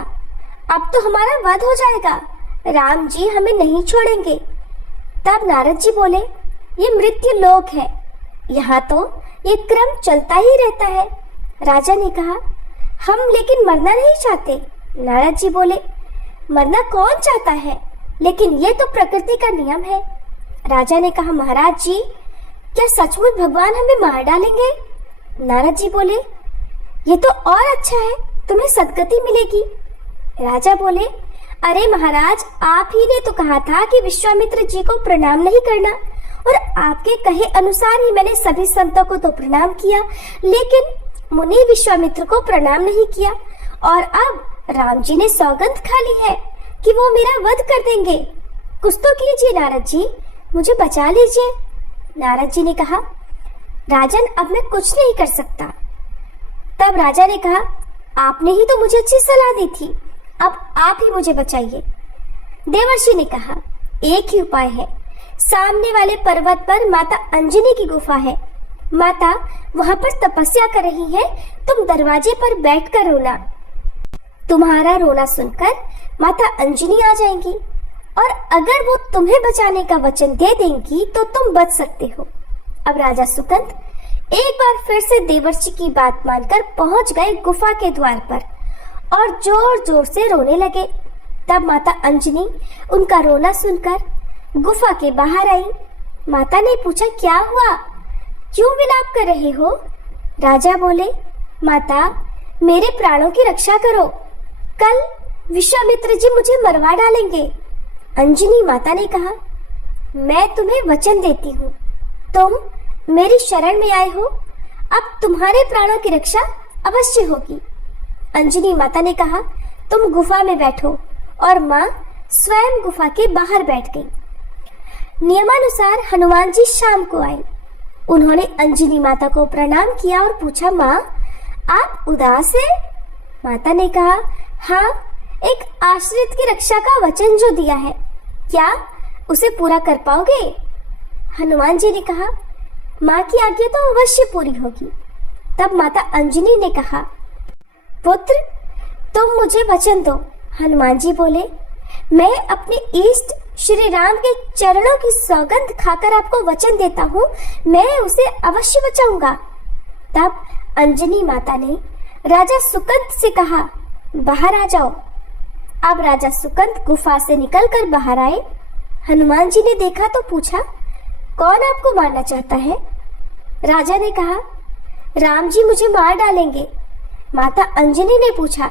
अब तो हमारा वध हो जाएगा, राम जी हमें नहीं छोड़ेंगे। तब नारद जी बोले, ये मृत्यु लोक है, यहाँ तो ये क्रम चलता ही रहता है। राजा ने कहा, हम लेकिन मरना नहीं चाहते। नारद जी बोले, मरना कौन चाहता है, लेकिन ये तो प्रकृति का नियम है। राजा ने कहा, महाराज जी, क्या सचमुच भगवान हमें मार डालेंगे? नारद जी बोले, ये तो और अच्छा है, तुम्हें सदगति मिलेगी। राजा बोले, अरे महाराज, आप ही ने तो कहा था कि विश्वामित्र जी को प्रणाम नहीं करना, और आपके कहे अनुसार ही मैंने सभी संतों को तो प्रणाम किया, लेकिन मुनि विश्वामित्र को प्रणाम नहीं किया। और अब राम जी ने सौगंध खा ली है कि वो मेरा वध कर देंगे। कुछ तो कीजिए नारद जी, मुझे बचा लीजिए। नारद जी ने कहा, राजन, अब मैं कुछ नहीं कर सकता। तब राजा ने कहा, आपने ही तो मुझे अच्छी सलाह दी थी, अब आप ही मुझे बचाइए। देवर्षि ने कहा, एक ही उपाय है, सामने वाले पर्वत पर माता अंजनी की गुफा है, माता वहां पर तपस्या कर रही है, तुम दरवाजे पर बैठकर रोना। तुम्हारा रोना सुनकर माता अंजनी आ जाएंगी, और अगर वो तुम्हें बचाने का वचन दे देंगी तो तुम बच सकते हो। अब राजा सुकंत एक बार फिर से देवर्षि की बात मानकर पहुंच गए गुफा के द्वार पर और जोर जोर से रोने लगे। तब माता अंजनी उनका रोना सुनकर गुफा के बाहर आई। माता ने पूछा, क्या हुआ, क्यों विलाप कर रहे हो? राजा बोले, माता, मेरे प्राणों की रक्षा करो, कल विश्वामित्र जी मुझे मरवा डालेंगे। अंजनी माता ने कहा, मैं तुम्हें वचन देती हूँ, तुम मेरी शरण में आए हो, अब तुम्हारे प्राणों की रक्षा अवश्य होगी। अंजनी माता ने कहा, तुम गुफा में बैठो, और माँ स्वयं गुफा के बाहर बैठ गई। नियमानुसार हनुमान जी शाम को आए। उन्होंने अंजनी माता को प्रणाम किया और पूछा, माँ, आप उदास हैं? माता ने कहा, हाँ, एक आश्रित की रक्षा का वचन जो दिया है, क्या उसे पूरा कर पाओगे? हनुमान जी ने कहा, माँ की आज्ञा तो अवश्य पूरी होगी। तब माता अंजनी ने कहा, पुत्र, तुम मुझे वचन दो। हनुमान जी बोले, मैं अपने इष्ट श्री राम के चरणों की सौगंध खाकर आपको वचन देता हूँ, मैं उसे अवश्य बचाऊंगा। तब अंजनी माता ने राजा सुकंत से कहा, बाहर आ जाओ। अब राजा सुकंत गुफा से निकलकर बाहर आए। हनुमान जी ने देखा तो पूछा, कौन आपको मारना चाहता है? राजा ने कहा, राम जी मुझे मार डालेंगे। माता अंजनी ने पूछा,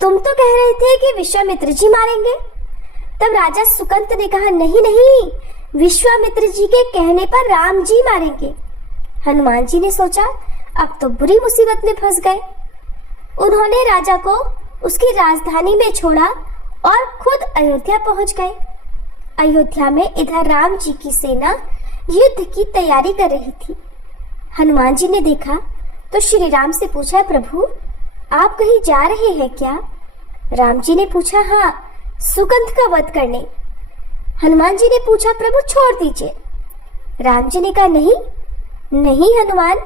तुम तो कह रहे थे कि विश्वामित्र जी मारेंगे। तब राजा सुकंत ने कहा, नहीं नहीं, विश्वामित्र जी के कहने पर राम जी मारेंगे। हनुमान जी ने सोचा, अब तो बुरी मुसीबत में फंस गए। उन्होंने राजा को उसकी राजधानी में छोड़ा और खुद अयोध्या पहुंच गए। अयोध्या में इधर राम जी की सेना युद्ध की तैयारी कर रही थी। हनुमान जी ने देखा तो श्री राम से पूछा, प्रभु, आप कहीं जा रहे हैं क्या? राम जी ने पूछा, हाँ, सुकंत का वध करने। हनुमान जी ने पूछा, प्रभु छोड़ दीजिए। राम जी ने कहा, नहीं नहीं हनुमान,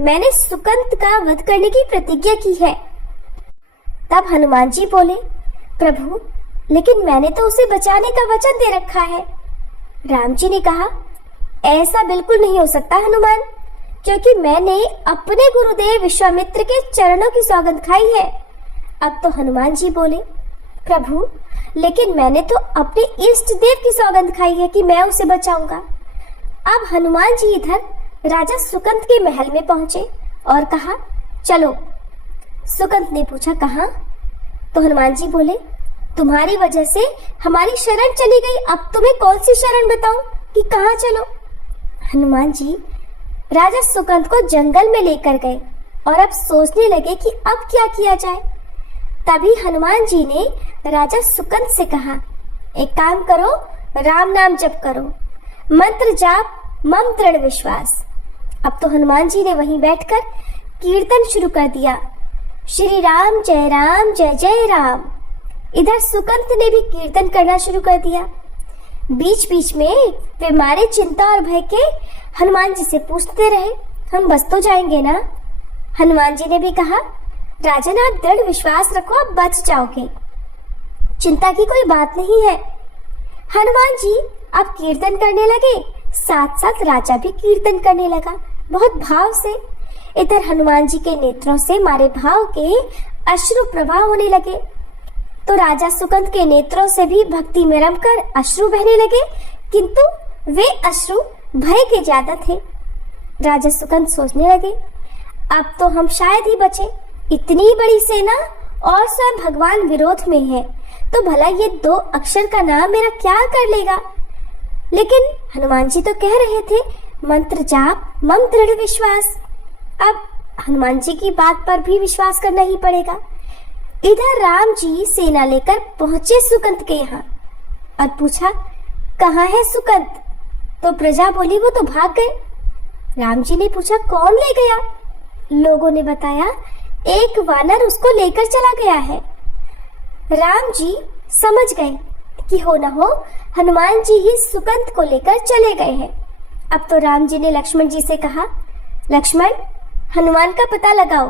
मैंने सुकंत का वध करने की प्रतिज्ञा की है। तब हनुमान जी बोले, प्रभु, लेकिन मैंने तो उसे बचाने का वचन दे रखा है। राम जी ने कहा, ऐसा बिल्कुल नहीं हो सकता हनुमान, क्योंकि मैंने अपने गुरुदेव विश्वामित्र के चरणों की सौगंध खाई है। अब तो हनुमान जी बोले, प्रभु, लेकिन मैंने तो अपने इष्ट देव की सौगंध खाई है कि मैं उसे बचाऊंगा। अब हनुमान जी इधर राजा सुकंत के महल में पहुंचे और कहा, चलो। सुकंत ने पूछा, कहाँ? तो हनुमान जी बोले, तुम्हारी वजह से हमारी शरण चली गई, अब तुम्हें कौन सी शरण बताऊं कि कहाँ चलो। हनुमान जी राजा सुकंत को जंगल में लेकर गए और अब सोचने लगे कि अब क्या किया जाए। तभी हनुमान जी ने राजा सुकंत से कहा, एक काम करो, राम नाम जप करो, मंत्र जाप, मम दृढ़ विश्वास। अब तो हनुमान जी ने वहीं बैठकर कीर्तन शुरू कर दिया, श्री राम जय जय राम। इधर सुकंत ने भी कीर्तन करना शुरू कर दिया। बीच बीच में वे मारे चिंता और भय के हनुमान जी से पूछते रहे, हम बस तो जाएंगे ना? हनुमान जी ने भी कहा, राजन आप दृढ़ विश्वास रखो, आप बच जाओगे, चिंता की कोई बात नहीं है। हनुमान जी अब कीर्तन करने लगे, साथ साथ राजा भी कीर्तन करने लगा बहुत भाव से। इधर हनुमान जी के नेत्रों से मारे भाव के अश्रु प्रवाह होने लगे, तो राजा सुकंत के नेत्रों से भी भक्ति में रमकर अश्रु बहने लगे, किंतु वे अश्रु भय के ज्यादा थे। राजा सुकंत सोचने लगे, अब तो हम शायद ही बचे, इतनी बड़ी सेना और स्वयं भगवान विरोध में है, तो भला ये 2 अक्षर का नाम मेरा क्या कर लेगा। लेकिन हनुमान जी तो कह रहे थे, मंत्र जाप मम दृढ़ विश्वास। अब हनुमान जी की बात पर भी विश्वास करना ही पड़ेगा। इधर राम जी सेना लेकर पहुंचे सुकंत के यहाँ और पूछा, कहाँ है सुकंत? तो प्रजा बोली, वो तो भाग गए। राम जी ने पूछा, कौन ले गया? लोगों ने बताया, एक वानर उसको लेकर चला गया है। राम जी समझ गए कि हो न हो हनुमान जी ही सुकंत को लेकर चले गए हैं। अब तो राम जी ने लक्ष्मण जी से कहा, लक्ष्मण हनुमान का पता लगाओ।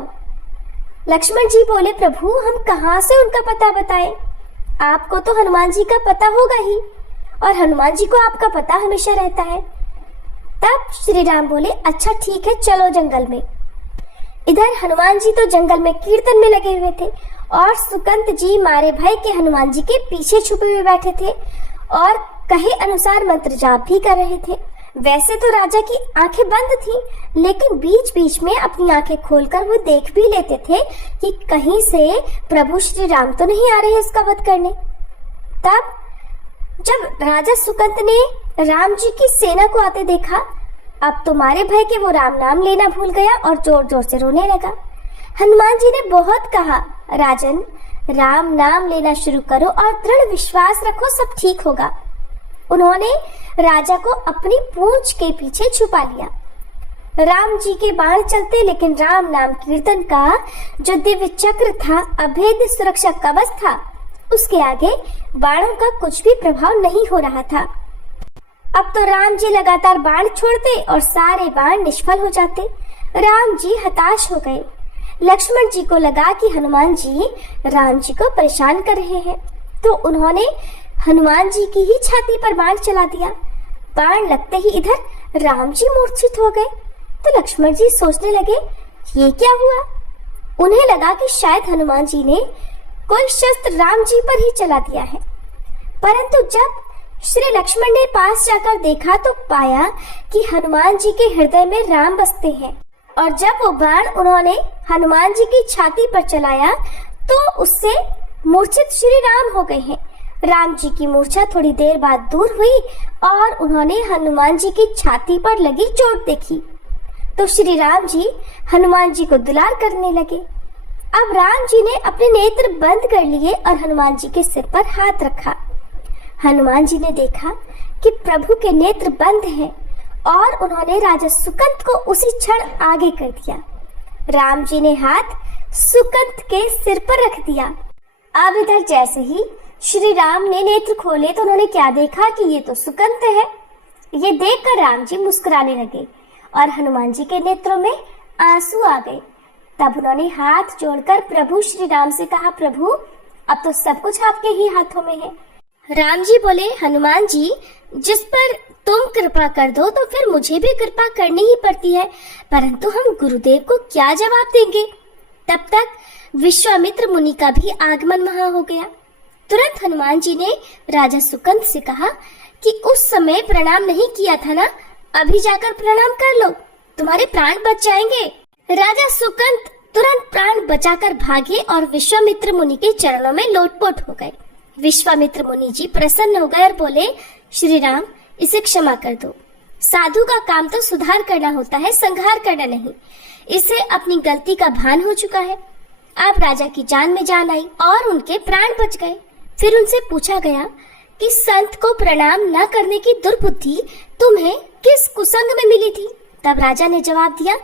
लक्ष्मण जी बोले, प्रभु हम कहाँ से उनका पता बताएं? आपको तो हनुमान जी का पता होगा ही, और हनुमान जी को आपका पता हमेशा रहता है। तब श्री राम बोले, अच्छा ठीक है, चलो जंगल में। इधर हनुमान जी तो जंगल में कीर्तन में लगे हुए थे और सुकंत जी मारे भय के हनुमान जी के पीछे छुपे हुए बैठे थे और कहे अनुसार मंत्र जाप भी कर रहे थे। वैसे तो राजा की आंखें बंद थीं, लेकिन बीच बीच में अपनी आंखें खोलकर वो देख भी लेते थे कि कहीं से प्रभु श्री राम तो नहीं आ रहे इसका वध करने। तब जब राजा सुकंत ने राम जी की सेना को आते देखा, अब तो मारे भय के वो राम नाम लेना भूल गया और जोर जोर से रोने लगा। हनुमान जी ने बहुत कहा, राजन राम नाम लेना शुरू करो और दृढ़ विश्वास रखो, सब ठीक होगा। उन्होंने राजा को अपनी पूंछ के पीछे छुपा लिया। राम जी के बाण चलते, लेकिन राम नाम कीर्तन का जो दिव्य चक्र था, अभेद्य सुरक्षा कवच था, उसके आगे बाणों का कुछ भी प्रभाव नहीं हो रहा था। अब तो राम जी लगातार बाण छोड़ते और सारे बाण निष्फल हो जाते। राम जी हताश हो गए। लक्ष्मण जी को लगा कि हनुमान जी राम जी को परेशान कर रहे हैं, तो उन्होंने हनुमान जी की ही छाती पर बाण चला दिया। बाण लगते ही इधर राम जी मूर्छित हो गए, तो लक्ष्मण जी सोचने लगे, ये क्या हुआ? उन्हें लगा कि शायद हनुमान जी ने कोई शस्त्र राम जी पर ही चला दिया है। परंतु जब श्री लक्ष्मण ने पास जाकर देखा तो पाया कि हनुमान जी के हृदय में राम बसते हैं, और जब वो बाण उन्होंने हनुमान जी की छाती पर चलाया तो उससे मूर्छित श्री राम हो गए हैं। राम जी की मूर्छा थोड़ी देर बाद दूर हुई और उन्होंने हनुमान जी की छाती पर लगी चोट देखी, तो श्री राम जी हनुमान जी को दुलार करने लगे। अब राम जी ने अपने नेत्र बंद कर लिए और हनुमान जी के सिर पर हाथ रखा। हनुमान जी ने देखा कि प्रभु के नेत्र बंद हैं और उन्होंने राजा सुकंत को उसी क्षण आगे कर दिया। राम जी ने हाथ सुकंत के सिर पर रख दिया। अब इधर जैसे ही श्री राम ने नेत्र खोले तो उन्होंने क्या देखा कि ये तो सुकंत है। ये देखकर राम जी मुस्कुराने लगे और हनुमान जी के नेत्रों में आंसू आ गए। तब उन्होंने हाथ जोड़कर प्रभु श्री राम से कहा, प्रभु अब तो सब कुछ आपके ही हाथों में है। राम जी बोले, हनुमान जी जिस पर तुम कृपा कर दो तो फिर मुझे भी कृपा करनी ही पड़ती है, परंतु हम गुरुदेव को क्या जवाब देंगे। तब तक विश्वामित्र मुनि का भी आगमन वहां हो गया। तुरंत हनुमान जी ने राजा सुकंत से कहा कि उस समय प्रणाम नहीं किया था ना, अभी जाकर प्रणाम कर लो, तुम्हारे प्राण बच जाएंगे। राजा सुकंत तुरंत प्राण बचाकर भागे और विश्वामित्र मुनि के चरणों में लोटपोट हो गए। विश्वामित्र मुनि जी प्रसन्न हो गए और बोले, श्री राम, इसे क्षमा कर दो। साधु का काम तो सुधार करना होता है, संहार करना नहीं। इसे अपनी गलती का भान हो चुका है। अब राजा की जान में जान आई और उनके प्राण बच गए। फिर उनसे पूछा गया कि संत को प्रणाम न करने की दुर्बुद्धि तुम्हें किस कुसंग में मिली थी? तब राजा ने जवाब दिया,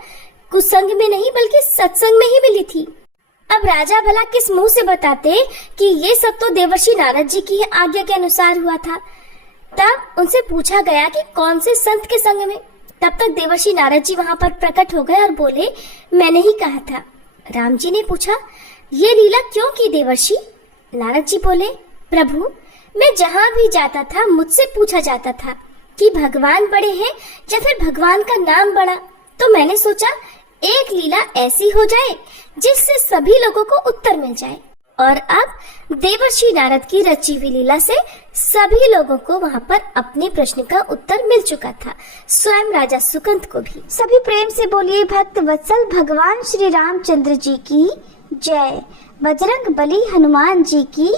कुसंग में नहीं बल्कि सत्संग में ही मिली थी। अब राजा भला किस मुंह से बताते कि ये सब तो देवर्षि नारद जी की आज्ञा के अनुसार हुआ था। तब उनसे पूछा गया कि कौन से संत के संग में। तब तक देवर्षि नारद जी वहां पर प्रकट हो गए और बोले, मैंने ही कहा था। राम जी ने पूछा, ये लीला क्यों की देवर्षि? नारद जी बोले, प्रभु, मैं जहाँ भी जाता था मुझसे पूछा जाता था कि भगवान बड़े हैं या फिर भगवान का नाम बड़ा। तो मैंने सोचा एक लीला ऐसी हो जाए जिससे सभी लोगों को उत्तर मिल जाए। और अब देवर्षि नारद की रची हुई लीला से सभी लोगों को वहाँ पर अपने प्रश्न का उत्तर मिल चुका था, स्वयं राजा सुकंत को भी। सभी प्रेम से बोलिए, भक्त वत्सल भगवान श्री रामचंद्र जी की जय, बजरंग बली हनुमान जी की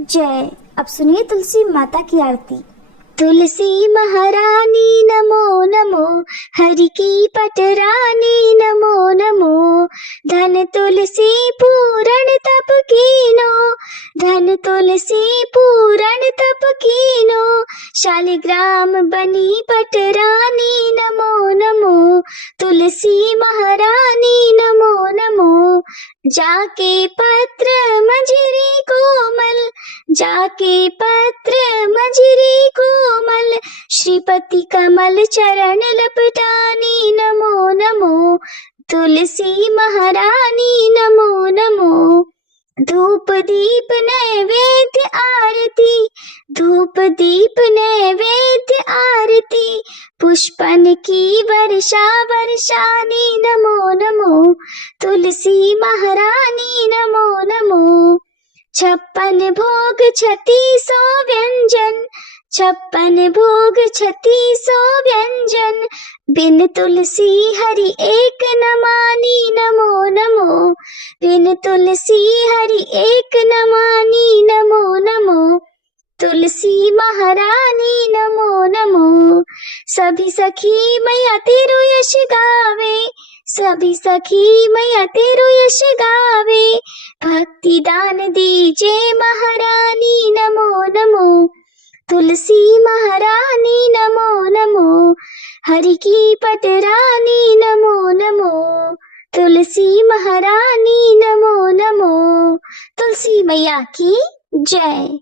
जय। अब सुनिए तुलसी माता की आरती। तुलसी महारानी नमो नमो, हरि की पटरानी नमो नमो। धन तुलसी पूरण तप कीनो, धन तुलसी पूरण तप कीनो। शालिग्राम बनी पटरानी नमो नमो, तुलसी महारानी नमो नमो। जाके पत्र मंजरी कोमल, जाके पत्र मंजरी कोमल। श्रीपति कमल चरण लपटानी नमो नमो, तुलसी महारानी नमो नमो। धूप दीप नैवेद्य आरती, धूप दीप नैवेद्य आरती। पुष्पन की वर्षा वर्षानी नमो नमो, तुलसी महारानी नमो नमो। 56 भोग 3600 व्यंजन, 56 भोग 3600 व्यंजन। बिन तुलसी हरि एक न मानी नमो नमो, बिन तुलसी हरि एक न मानी नमो नमो। तुलसी महारानी नमो नमो। सभी सखी मैया तेरो यश गावे, सभी सखी मैया तेरो यश गावे। भक्ति दान दीजे महारानी नमो नमो, तुलसी महारानी नमो नमो। हरि की पटरानी नमो नमो, तुलसी महारानी नमो नमो। तुलसी मैया की जय।